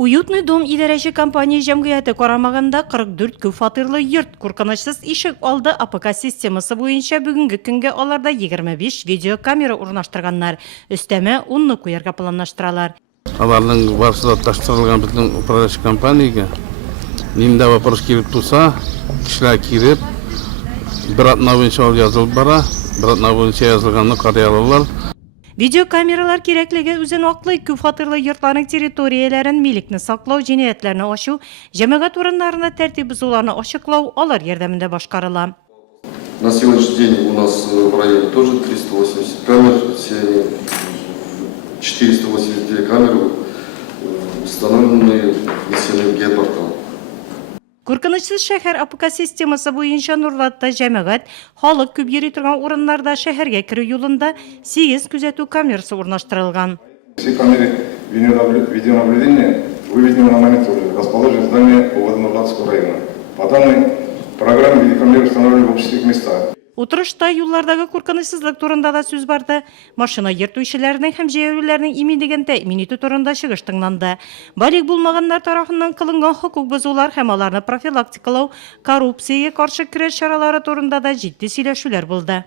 Уютный дом идарәче компания җәмгыяте карамагында 44 күп фатирлы йорт куркынычсыз ишек алды АПК системасы буенча бүгенге көнгә аларда 25 видеокамера урнаштырганнар. Өстәмә 10-ны куярга планлаштыралар. Аларның барысы да таштырылган безнең управляющий компаниягә. Нимдә вопрос килеп турса, кешеләр киреп, бер атна буенча язылып бара, бер атна буенча язылганны карый алалар. Видеокамералар кирәклеге үзен аклый, күп фатирлы йортларның территорияләрен милекне саклау, җинаятьләрне ачу, җәмәгать урыннарында тәртип бозуларны ачыклау алар ярдәмендә башкарыла. На сегодняшний день у нас в районе тоже 380 камер, все они 482 камеры установлены, внесены в геопортал. Куркынычсыз шәһәр АПК системасы буенча Нурлатта җәмәгать халык күп йөри торган урыннарда шәһәргә керү юлында 8 күзәтү камерасы урнаштырылган. Все камеры видеонаблюдения выведены на мониторы, расположены в здании ОВД Нурлатского района. По данной программе видеокамеры установлены в общественных местах. Утырышта юллардагы куркынычсызлык турында да сүз барды. Машина йөртүчеләрнең һәм җәяүлеләрнең иминлеген тәэмин итү турында чыгыш тыңланды. Балик булмаганнар тарафыннан кылынган хокук бозулар һәм аларны профилактикалау, коррупциягә каршы көрәш чаралары турында да җитди сөйләшүләр булды.